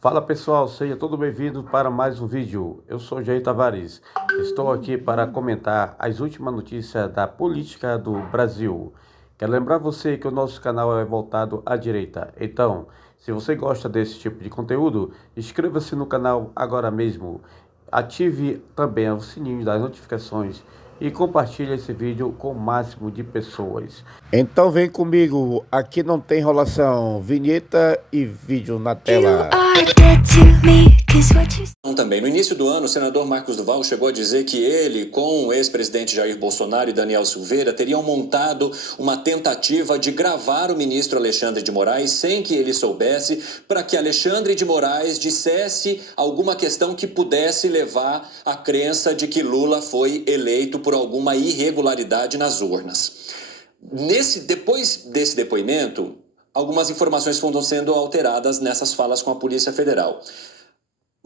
Fala pessoal, seja todo bem-vindo para mais um vídeo. Eu sou Jair Tavares. Estou aqui para comentar as últimas notícias da política do Brasil. Quero lembrar você que o nosso canal é voltado à direita. Então, se você gosta desse tipo de conteúdo, inscreva-se no canal agora mesmo. Ative também o sininho das notificações e compartilhe esse vídeo com o máximo de pessoas. Então vem comigo, aqui não tem enrolação, vinheta e vídeo na tela. Também. No início do ano, o senador Marcos Duval chegou a dizer que ele, com o ex-presidente Jair Bolsonaro e Daniel Silveira, teriam montado uma tentativa de gravar o ministro Alexandre de Moraes sem que ele soubesse, para que Alexandre de Moraes dissesse alguma questão que pudesse levar à crença de que Lula foi eleito por alguma irregularidade nas urnas. Depois desse depoimento, algumas informações foram sendo alteradas nessas falas com a Polícia Federal.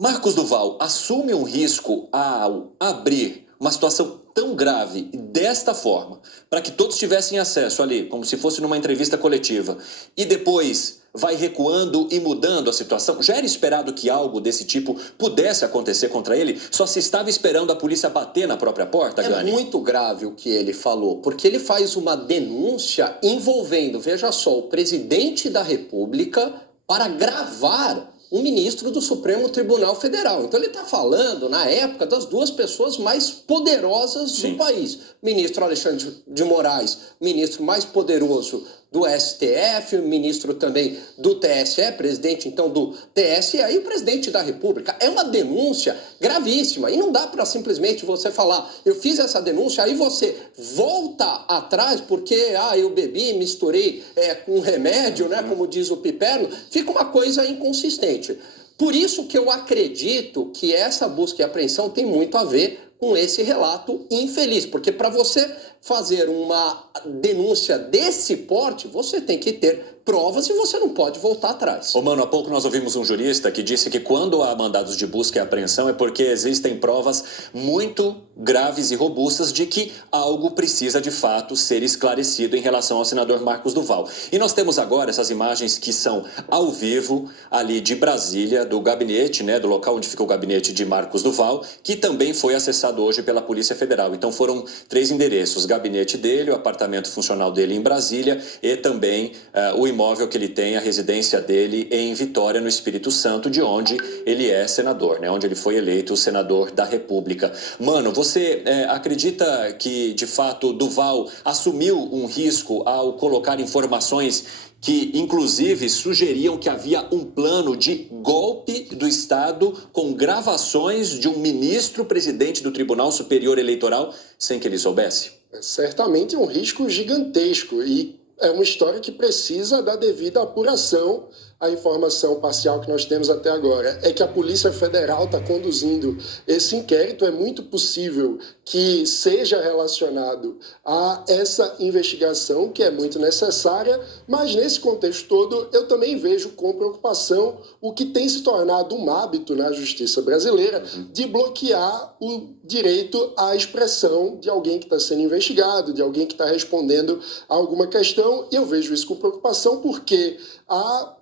Marcos Duval assume um risco ao abrir uma situação tão grave desta forma, para que todos tivessem acesso ali, como se fosse numa entrevista coletiva, e depois vai recuando e mudando a situação. Já era esperado que algo desse tipo pudesse acontecer contra ele? Só se estava esperando a polícia bater na própria porta, Gani? É muito grave o que ele falou, porque ele faz uma denúncia envolvendo, veja só, o presidente da República para gravar um ministro do Supremo Tribunal Federal. Então ele está falando, na época, das duas pessoas mais poderosas do país. Ministro Alexandre de Moraes, ministro mais poderoso do STF, ministro também do TSE, presidente então do TSE e o presidente da República. É uma denúncia gravíssima e não dá para simplesmente você falar, eu fiz essa denúncia, aí você volta atrás porque eu bebi, misturei com remédio, né, como diz o Piperno, fica uma coisa inconsistente. Por isso que eu acredito que essa busca e apreensão tem muito a ver com esse relato infeliz, porque para você fazer uma denúncia desse porte, você tem que ter provas e você não pode voltar atrás. Ô, mano, há pouco nós ouvimos um jurista que disse que quando há mandados de busca e apreensão é porque existem provas muito graves e robustas de que algo precisa de fato ser esclarecido em relação ao senador Marcos Duval. E nós temos agora essas imagens que são ao vivo ali de Brasília, do gabinete, né, do local onde fica o gabinete de Marcos Duval, que também foi acessado hoje pela Polícia Federal. Então foram 3 endereços: o gabinete dele, o apartamento funcional dele em Brasília e também o imóvel que ele tem, a residência dele em Vitória, no Espírito Santo, de onde ele é senador, né? Onde ele foi eleito senador da República. Mano, você acredita que, de fato, Duval assumiu um risco ao colocar informações que, inclusive, sugeriam que havia um plano de golpe do Estado com gravações de um ministro-presidente do Tribunal Superior Eleitoral sem que ele soubesse? Certamente é um risco gigantesco e é uma história que precisa da devida apuração. A informação parcial que nós temos até agora é que a Polícia Federal está conduzindo esse inquérito. É muito possível que seja relacionado a essa investigação, que é muito necessária, mas nesse contexto todo eu também vejo com preocupação o que tem se tornado um hábito na justiça brasileira de bloquear o direito à expressão de alguém que está sendo investigado, de alguém que está respondendo a alguma questão. E eu vejo isso com preocupação porque a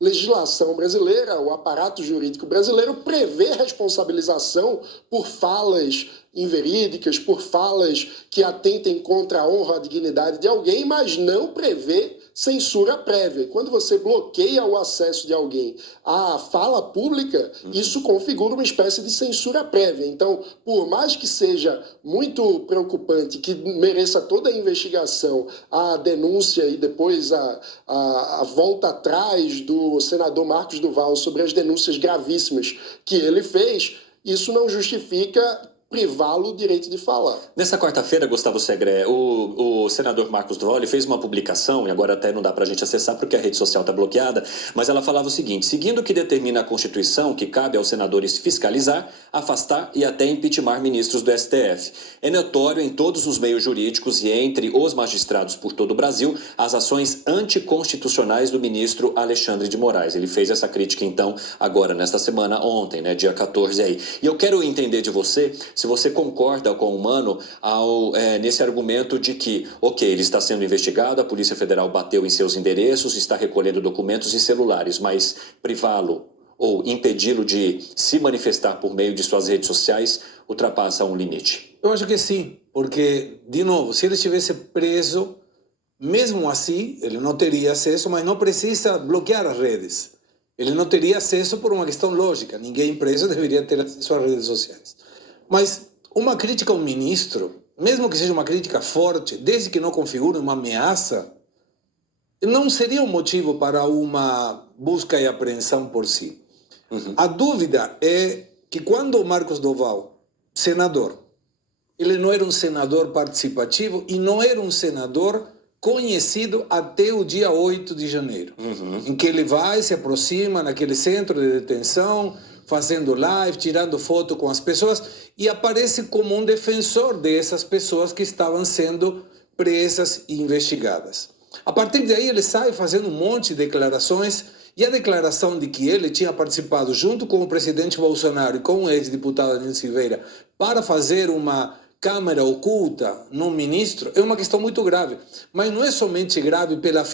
legislação brasileira, o aparato jurídico brasileiro prevê responsabilização por falas inverídicas, por falas que atentem contra a honra, a dignidade de alguém, mas não prevê censura prévia. Quando você bloqueia o acesso de alguém à fala pública, isso configura uma espécie de censura prévia. Então, por mais que seja muito preocupante, que mereça toda a investigação, a denúncia e depois a volta atrás do senador Marcos Duval sobre as denúncias gravíssimas que ele fez, isso não justifica privá-lo o direito de falar. Nessa quarta-feira, Gustavo Segré, o senador Marcos Duval fez uma publicação, e agora até não dá pra gente acessar porque a rede social está bloqueada, mas ela falava o seguinte: seguindo o que determina a Constituição, que cabe aos senadores fiscalizar, afastar e até impeachment ministros do STF. É notório em todos os meios jurídicos e entre os magistrados por todo o Brasil as ações anticonstitucionais do ministro Alexandre de Moraes. Ele fez essa crítica, então, agora, nesta semana, ontem, né, dia 14 aí. E eu quero entender de você se você concorda com o Mano nesse argumento de que, ok, ele está sendo investigado, a Polícia Federal bateu em seus endereços, está recolhendo documentos e celulares, mas privá-lo ou impedi-lo de se manifestar por meio de suas redes sociais ultrapassa um limite? Eu acho que sim, porque, de novo, se ele estivesse preso, mesmo assim, ele não teria acesso, mas não precisa bloquear as redes. Ele não teria acesso por uma questão lógica. Ninguém preso deveria ter acesso às redes sociais. Mas uma crítica ao ministro, mesmo que seja uma crítica forte, desde que não configure uma ameaça, não seria um motivo para uma busca e apreensão por si. A dúvida é que quando o Marcos Duval, senador, ele não era um senador participativo e não era um senador conhecido até o dia 8 de janeiro, em que ele vai, se aproxima naquele centro de detenção, fazendo live, tirando foto com as pessoas e aparece como um defensor dessas pessoas que estavam sendo presas e investigadas. A partir daí ele sai fazendo um monte de declarações e a declaração de que ele tinha participado junto com o presidente Bolsonaro e com o ex-deputado Daniel Silveira para fazer uma câmara oculta no ministro é uma questão muito grave. Mas não é somente grave pela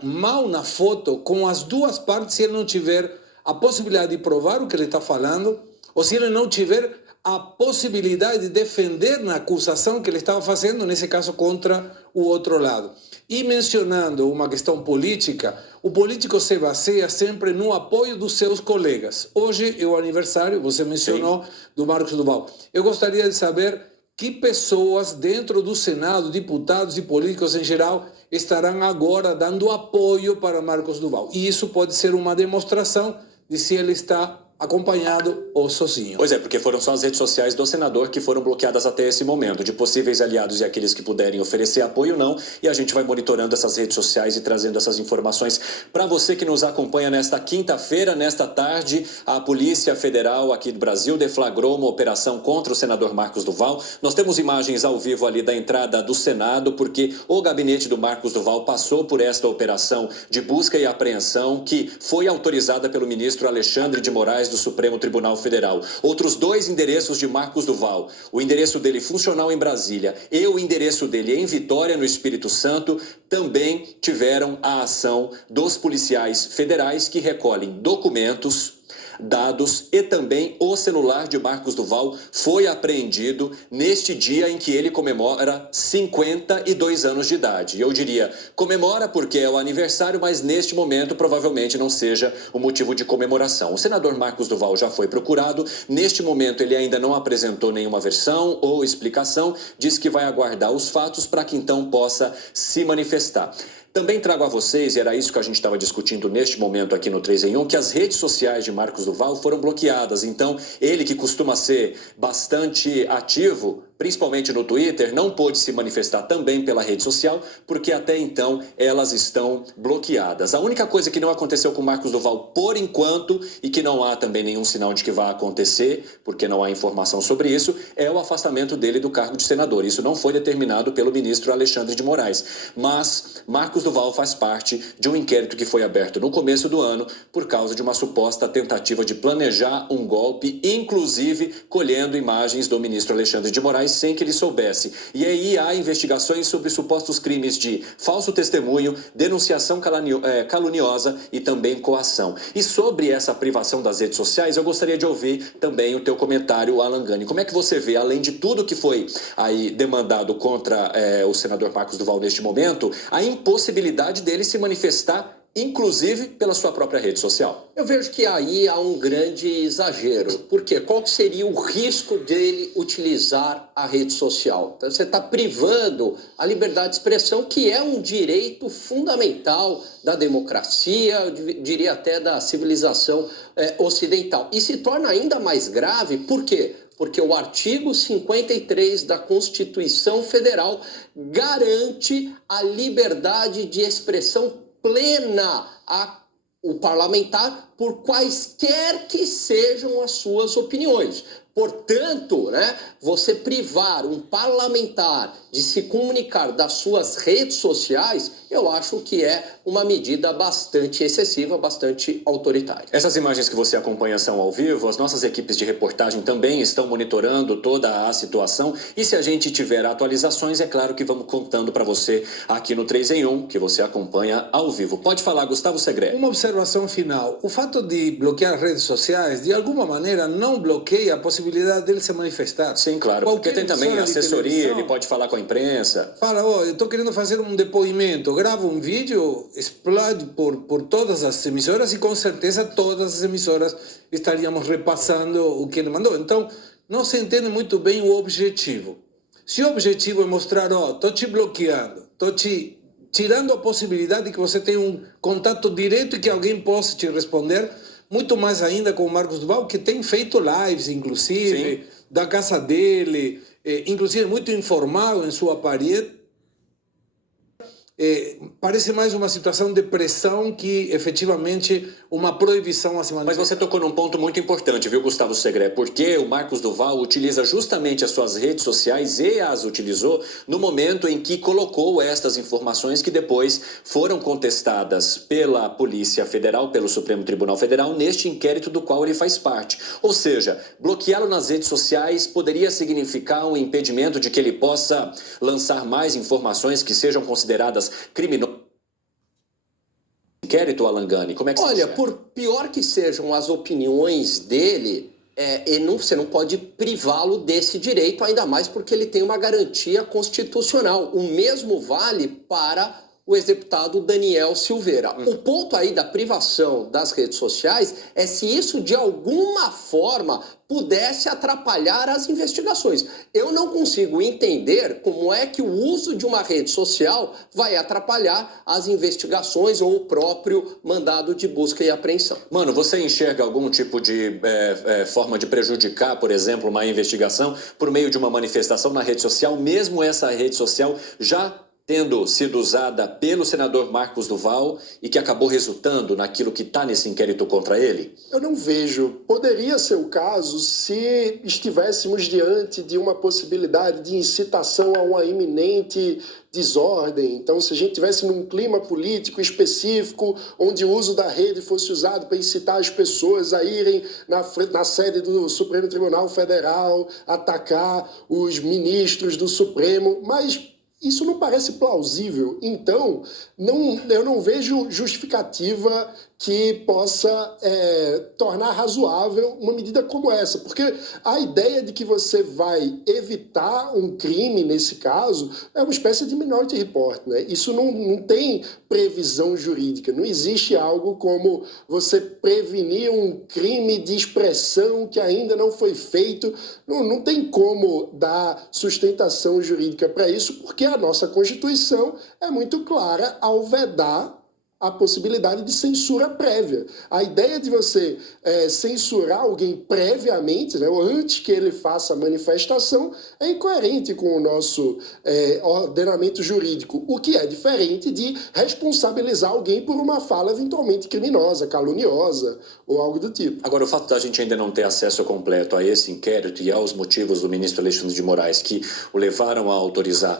mal na foto com as duas partes se ele não tiver a possibilidade de provar o que ele está falando ou se ele não tiver a possibilidade de defender na acusação que ele estava fazendo, nesse caso contra o outro lado. E mencionando uma questão política, o político se baseia sempre no apoio dos seus colegas. Hoje é o aniversário, você mencionou, do Marcos Duval. Eu gostaria de saber que pessoas dentro do Senado, deputados e políticos em geral, estarão agora dando apoio para Marcos Duval. E isso pode ser uma demonstração de se ele está acompanhado ou sozinho. Pois é, porque foram só as redes sociais do senador que foram bloqueadas até esse momento, de possíveis aliados e aqueles que puderem oferecer apoio, não, e a gente vai monitorando essas redes sociais e trazendo essas informações para você que nos acompanha nesta quinta-feira, nesta tarde. A Polícia Federal aqui do Brasil deflagrou uma operação contra o senador Marcos Duval. Nós temos imagens ao vivo ali da entrada do Senado, porque o gabinete do Marcos Duval passou por esta operação de busca e apreensão que foi autorizada pelo ministro Alexandre de Moraes do Supremo Tribunal Federal. Outros 2 endereços de Marcos Duval, o endereço dele funcional em Brasília e o endereço dele em Vitória, no Espírito Santo, também tiveram a ação dos policiais federais que recolhem documentos, dados e também o celular de Marcos Duval foi apreendido neste dia em que ele comemora 52 anos de idade. Eu diria, comemora porque é o aniversário, mas neste momento provavelmente não seja o motivo de comemoração. O senador Marcos Duval já foi procurado, neste momento ele ainda não apresentou nenhuma versão ou explicação, diz que vai aguardar os fatos para que então possa se manifestar. Também trago a vocês, e era isso que a gente estava discutindo neste momento aqui no 3 em 1, que as redes sociais de Marcos Duval foram bloqueadas. Então, ele que costuma ser bastante ativo, principalmente no Twitter, não pôde se manifestar também pela rede social, porque até então elas estão bloqueadas. A única coisa que não aconteceu com Marcos Duval por enquanto, e que não há também nenhum sinal de que vai acontecer, porque não há informação sobre isso, é o afastamento dele do cargo de senador. Isso não foi determinado pelo ministro Alexandre de Moraes. Mas Marcos Duval faz parte de um inquérito que foi aberto no começo do ano por causa de uma suposta tentativa de planejar um golpe, inclusive colhendo imagens do ministro Alexandre de Moraes sem que ele soubesse. E aí há investigações sobre supostos crimes de falso testemunho, denunciação caluniosa e também coação. E sobre essa privação das redes sociais, eu gostaria de ouvir também o teu comentário, Alan Gani. Como é que você vê, além de tudo que foi aí demandado contra o senador Marcos Duval neste momento, a impossibilidade dele se manifestar, inclusive pela sua própria rede social? Eu vejo que aí há um grande exagero. Por quê? Qual que seria o risco dele utilizar a rede social? Então, você está privando a liberdade de expressão, que é um direito fundamental da democracia, eu diria até da civilização ocidental. E se torna ainda mais grave, por quê? Porque o artigo 53 da Constituição Federal garante a liberdade de expressão plena o parlamentar por quaisquer que sejam as suas opiniões. Portanto, né, você privar um parlamentar de se comunicar das suas redes sociais, eu acho que é uma medida bastante excessiva, bastante autoritária. Essas imagens que você acompanha são ao vivo, as nossas equipes de reportagem também estão monitorando toda a situação e se a gente tiver atualizações, é claro que vamos contando para você aqui no 3 em 1, que você acompanha ao vivo. Pode falar, Gustavo Segre. Uma observação final. O fato de bloquear redes sociais, de alguma maneira, não bloqueia a possibilidade dele se manifestar. Sim, claro, porque tem também assessoria, ele pode falar com a imprensa. Fala, eu estou querendo fazer um depoimento, grava um vídeo, explode por todas as emissoras e com certeza todas as emissoras estaríamos repassando o que ele mandou. Então, não se entende muito bem o objetivo. Se o objetivo é mostrar, estou te bloqueando, estou te tirando a possibilidade de que você tenha um contato direto e que alguém possa te responder, muito mais ainda com o Marcos Duval, que tem feito lives, inclusive, sim, da casa dele, inclusive muito informal em sua parede. Parece mais uma situação de pressão que efetivamente uma proibição a se manifestar. Mas você tocou num ponto muito importante, viu, Gustavo Segre? Porque o Marcos Duval utiliza justamente as suas redes sociais e as utilizou no momento em que colocou estas informações que depois foram contestadas pela Polícia Federal, pelo Supremo Tribunal Federal, neste inquérito do qual ele faz parte. Ou seja, bloqueá-lo nas redes sociais poderia significar um impedimento de que ele possa lançar mais informações que sejam consideradas criminoso. Inquérito, Alan Gani, como é que você Olha, por pior que sejam as opiniões dele, você não pode privá-lo desse direito, ainda mais porque ele tem uma garantia constitucional. O mesmo vale para o ex-deputado Daniel Silveira. O ponto aí da privação das redes sociais é se isso de alguma forma pudesse atrapalhar as investigações. Eu não consigo entender como é que o uso de uma rede social vai atrapalhar as investigações ou o próprio mandado de busca e apreensão. Mano, você enxerga algum tipo de forma de prejudicar, por exemplo, uma investigação por meio de uma manifestação na rede social, mesmo essa rede social já tendo sido usada pelo senador Marcos Duval e que acabou resultando naquilo que está nesse inquérito contra ele? Eu não vejo. Poderia ser o caso se estivéssemos diante de uma possibilidade de incitação a uma iminente desordem. Então, se a gente tivesse num clima político específico, onde o uso da rede fosse usado para incitar as pessoas a irem na sede do Supremo Tribunal Federal, atacar os ministros do Supremo, mas isso não parece plausível, então eu não vejo justificativa que possa tornar razoável uma medida como essa, porque a ideia de que você vai evitar um crime nesse caso é uma espécie de Minority Report, né? Isso não tem previsão jurídica, não existe algo como você prevenir um crime de expressão que ainda não foi feito, não tem como dar sustentação jurídica para isso, porque a nossa Constituição é muito clara ao vedar a possibilidade de censura prévia. A ideia de você censurar alguém previamente, né, ou antes que ele faça a manifestação, é incoerente com o nosso ordenamento jurídico, o que é diferente de responsabilizar alguém por uma fala eventualmente criminosa, caluniosa ou algo do tipo. Agora, o fato da gente ainda não ter acesso completo a esse inquérito e aos motivos do ministro Alexandre de Moraes que o levaram a autorizar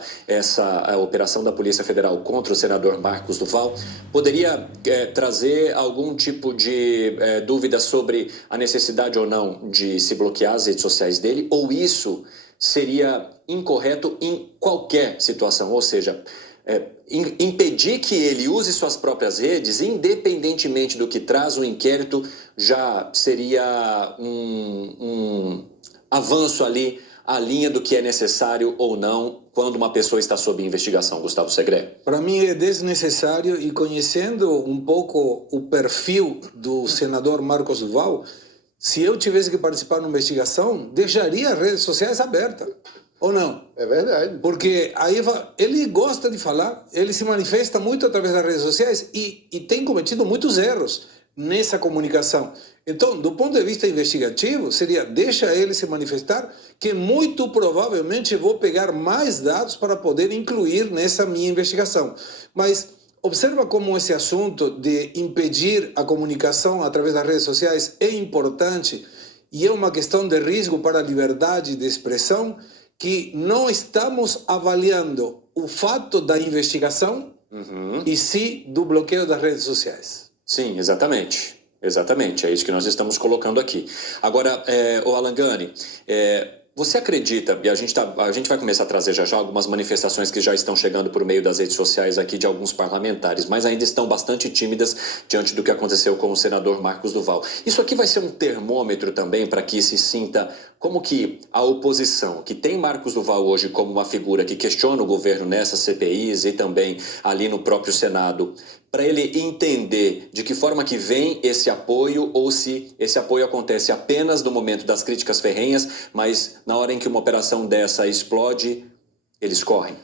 a operação da Polícia Federal contra o senador Marcos Duval, poderia trazer algum tipo de dúvida sobre a necessidade ou não de se bloquear as redes sociais dele, ou isso seria incorreto em qualquer situação, ou seja, impedir que ele use suas próprias redes, independentemente do que traz o inquérito, já seria um avanço ali, a linha do que é necessário ou não quando uma pessoa está sob investigação, Gustavo Segre? Para mim é desnecessário e conhecendo um pouco o perfil do senador Marcos Duval, se eu tivesse que participar de uma investigação, deixaria as redes sociais abertas, ou não? É verdade. Porque aí ele gosta de falar, ele se manifesta muito através das redes sociais e tem cometido muitos erros nessa comunicação. Então, do ponto de vista investigativo, seria deixa ele se manifestar, que muito provavelmente vou pegar mais dados para poder incluir nessa minha investigação. Mas observa como esse assunto de impedir a comunicação através das redes sociais é importante e é uma questão de risco para a liberdade de expressão que não estamos avaliando o fato da investigação e sim do bloqueio das redes sociais. Sim, exatamente. Exatamente, é isso que nós estamos colocando aqui. Agora, o Alan Gani, você acredita, e a gente vai começar a trazer já algumas manifestações que já estão chegando por meio das redes sociais aqui de alguns parlamentares, mas ainda estão bastante tímidas diante do que aconteceu com o senador Marcos Duval. Isso aqui vai ser um termômetro também para que se sinta como que a oposição, que tem Marcos Duval hoje como uma figura que questiona o governo nessas CPIs e também ali no próprio Senado, para ele entender de que forma que vem esse apoio ou se esse apoio acontece apenas no momento das críticas ferrenhas, mas na hora em que uma operação dessa explode, eles correm.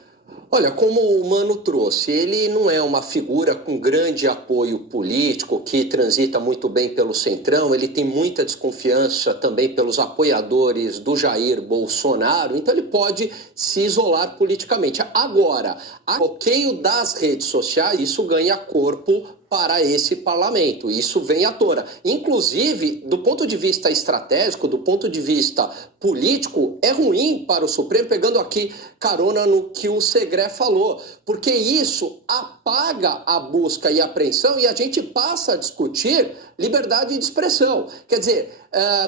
Olha, como o Mano trouxe, ele não é uma figura com grande apoio político, que transita muito bem pelo Centrão, ele tem muita desconfiança também pelos apoiadores do Jair Bolsonaro, então ele pode se isolar politicamente. Agora, o bloqueio das redes sociais, isso ganha corpo para esse parlamento, isso vem à tona. Inclusive, do ponto de vista estratégico, do ponto de vista político, é ruim para o Supremo, pegando aqui carona no que o Segré falou, porque isso apaga a busca e a apreensão e a gente passa a discutir liberdade de expressão. Quer dizer,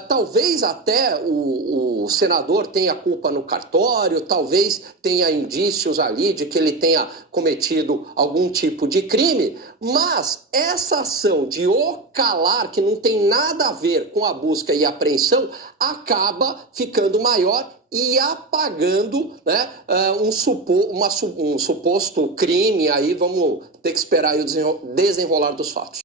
talvez até o senador tenha culpa no cartório, talvez tenha indícios ali de que ele tenha cometido algum tipo de crime, mas essa ação de o calar, que não tem nada a ver com a busca e a apreensão, acaba ficando maior e apagando, né, um suposto crime. Aí vamos ter que esperar o desenrolar dos fatos.